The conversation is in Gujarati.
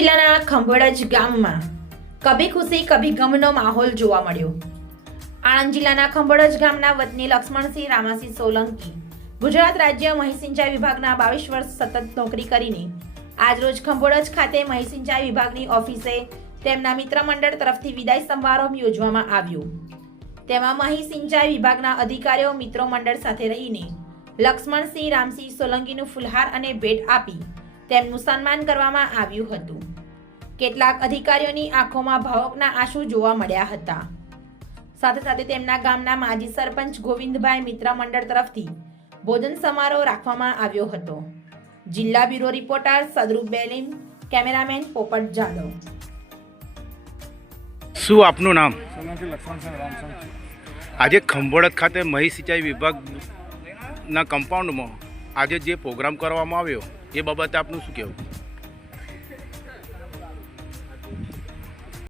આણંદ જિલ્લાના ખંભળજ ગામમાં કભી ખુશી કભી ગમનો માહોલ જોવા મળ્યો। આણંદ જિલ્લાના ખંભળજ ગામના વતની લક્ષ્મણસિંહ રામાસિંહ સોલંકી ગુજરાત રાજ્ય મહી સિંચાઈ વિભાગના 22 વર્ષ સતત નોકરી કરીને આજરોજ ખંભળજ ખાતે મહી સિંચાઈ વિભાગની ઓફિસે તેમના મિત્ર મંડળ તરફથી વિદાય સમારોહ યોજવામાં આવ્યો। તેમાં મહી સિંચાઈ વિભાગના અધિકારીઓ મિત્રો મંડળ સાથે રહીને લક્ષ્મણસિંહ રામસિંહ સોલંકીનું ફૂલહાર અને ભેટ આપી તેમનું સન્માન કરવામાં આવ્યું હતું। કેટલાક અધિકારીઓની આંખોમાં ભાવકના આંસુ જોવા મળ્યા હતા। સાથે સાથે તેમના ગામના માજી સરપંચ ગોવિંદભાઈ મિત્ર મંડળ તરફથી ભોજન સમારોહ રાખવામાં આવ્યો હતો। જિલ્લા બ્યુરો રિપોર્ટર સદરૂપ બેલીમ, કેમેરામેન પોપટ જાદવ। શું આપનું નામ? સોલંકી લક્ષ્મણસિંહ રામસિંહ। આજે ખંભોળજ ખાતે મહી સિંચાઈ વિભાગના કમ્પાઉન્ડમાં આજે જે પ્રોગ્રામ કરવામાં આવ્યો એ બાબતે આપનું શું કહેવું?